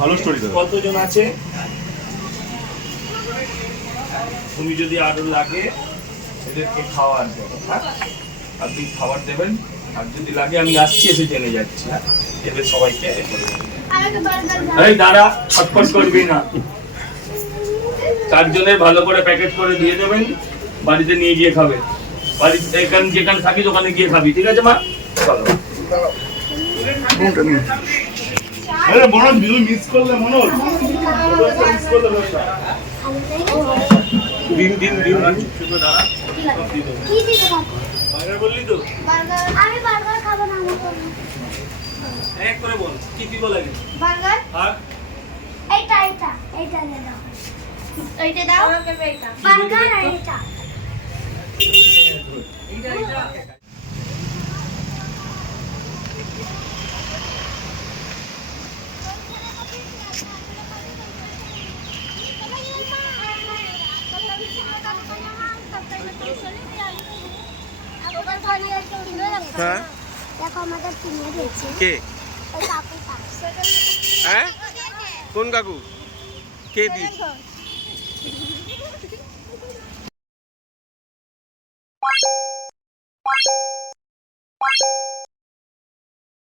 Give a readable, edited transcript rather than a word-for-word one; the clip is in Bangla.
ভালো স্টোরি। কতজন আছে? তুমি যদি আরো লাগে এদেরকে খাওয়ার দেবো, হ্যাঁ আপনি খাবার দেবেন, আর যদি লাগে আমি আসছি, এসে জেনে যাচ্ছি। হ্যাঁ এদের সবাইকে এই দাঁড়া, ছটফট করবি না। 4 জনের ভালো করে প্যাকেট করে দিয়ে দেবেন, বাড়িতে নিয়ে গিয়ে খাবে। বাড়িতে এখানে যেখানে থাকিস ওখানে গিয়ে খাবি, ঠিক আছে মা? চলো। মনোজ মিস করলে, মনোজ মিস করলে দিন দিন দিন দাঁড়া, সব দিয়ে দেবো। বার্গার বললি তো? আমি বার্গার খাবো না। এক করে বল, কি কি বলে? বার্গার আর এইটা দিয়ে দাও। এইটা দাও। বার্গার আর এটা। হ্যাঁ দেখো আমাদের কিনে দিয়েছে কে? ওই কাকুটা। হ্যাঁ কোন কাকু? কে দিস?